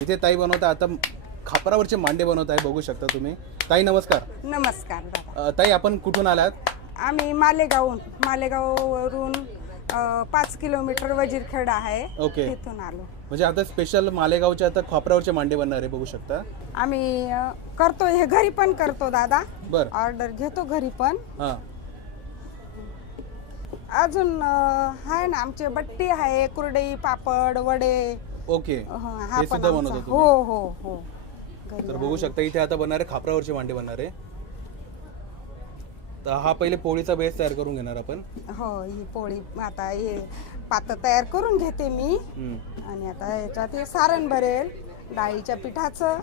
इथे ताई बनवता आता खापरावरचे मांडे बनवत आहे, बघू शकता तुम्ही. ताई नमस्कार. नमस्कार दादा. ताई आपण कुठून आलात? आम्ही मालेगाववरून 5 किलोमीटर वजीरखेड आहे. ओके. तिथून आलो. म्हणजे आता स्पेशल मालेगावचे आता खापरावरचे मांडे बनणार आहे, बघू शकता. आम्ही करतो, हे घरी पण करतो दादा. बर. ऑर्डर घेतो घरी पण. हां. अजून आहे ना, आमचे बट्टी आहे, कुरडई, पापड, वडे. ओके. हा हे पण सुद्धा आमचा. बनवतो तुम्ही? हो हो हो. घरी तर बघू शकता इथे आता बनणार आहे खापरावरचे मांडे बनणार आहे. तर हा पहिले पोळीचा बेस तयार करून घेणार आपण. हो, ही पोळी आता हे पातळ तयार करून घेते मी. आणि आता याच्यात हे सारण भरेल डाळीच्या पिठाचं.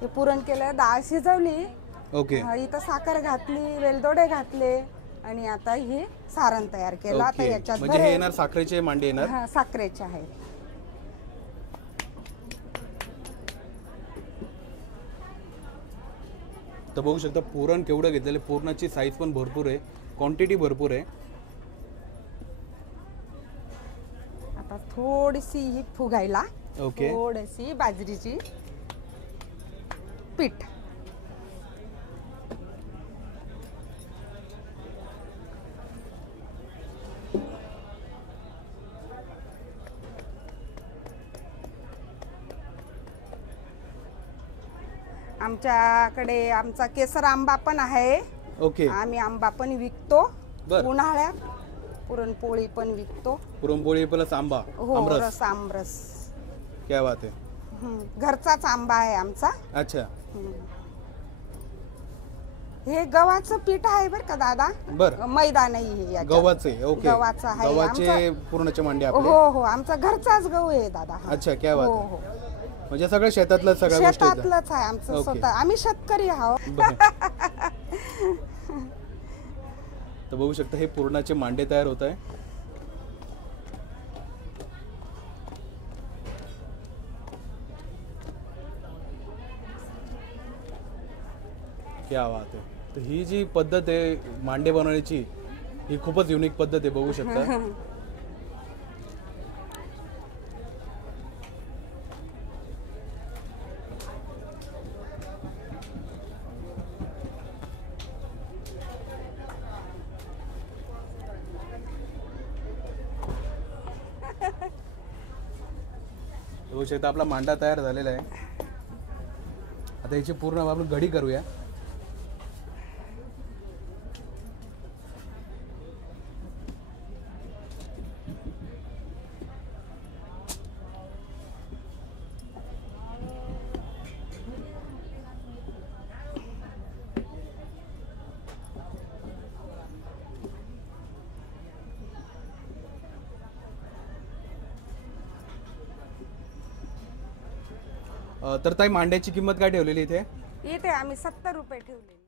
हे पुरण केलं, डाळ शिजवली. ओके. इथं साखर घातली, वेलदोडे घातले आणि आता हे सारण तयार केलं. आता ओके. याच्यात म्हणजे हे येणार साखरेचे मांडे येणार. हा, साखरेचे आहेत. तर बघू शकता पुरण केवढं घेतलेलं, पुरणाची साईज पण भरपूर आहे, क्वांटिटी भरपूर आहे. आता थोडीशी ही फुगायला. ओके. थोडीशी बाजरीची पीठ. आमच्याकडे आमचा केसर आंबा पण आहे. ओके. आम्ही आंबा पण विकतो. बर. उन्हाळ्यात पुरणपोळी पण विकतो. पुरणपोळी प्लस आंबा, हो, आमरस. रस आमरस. क्या बात आहे. घरचाच आंबा आहे आमचा. अच्छा. हे गव्हाचं पीठ आहे बरं का दादा. बर. मैदा नाही हे याच्यात. गव्हाचे. ओके. गव्हाचं आहे गव्हाचे पुरणाचे मांडे आपले. हो हो, आमचा घरचाच गहू आहे दादा हा. अच्छा, क्या बात हो आहे. हो, म्हणजे सगळं शेतातलं सगळ्या गोष्टी आहेत. शेतातलंच आहे आमचं ओके. स्वतः. आम्ही शेतकरी आहोत. बरं. तर बघू शकता हे पुरणाचे मांडे तयार होत आहे. क्या बात आहे. तर ही जी पद्धत आहे मांडे बनवण्याची, ही खूपच युनिक पद्धत आहे, बघू शकता. बघू शकता आपला मांडा तयार झालेला आहे. आता याची पूर्ण आपण घडी करूया. तर ताई मांड्याची किंमत काय ठेवलेली इथे? इथे आम्ही 70 रुपये ठेवले.